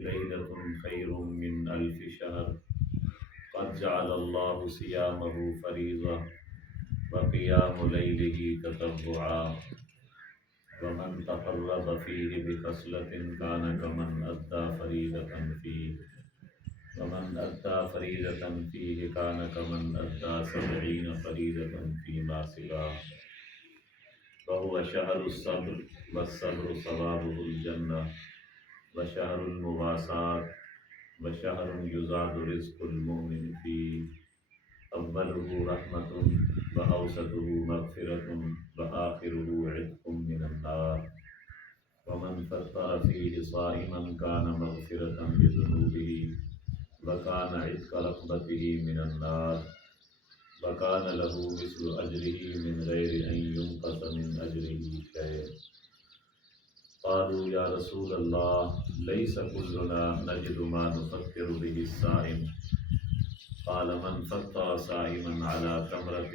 ليلة خير من ألف شهر. قد جعل الله صيامه فريضة وقيام ليله تطوعا، ومن تقرب فيه بخصلة كان كمن أدى فريضة فيه، ومن أدى فريضة فيه كان كمن أدى 70 فريضة فيما سواه. وهو شهر الصبر، والصبر ثوابه الجنة، وشهر المواساة، وشهر يزاد رزق المؤمن فيه. أوله رحمة، وأوسطه مغفرة، وآخره عتق من النار. ومن فطر فيه صائما كان مغفرة لذنوبه، وكان عتق رقبته من النار، وكان له مثل أجره من غير أن ينقص من أجره شيء. قالوا يا رسول الله ليس كلنا نجد ما نفطر به الصائم. قال من فطر صائما على تمرة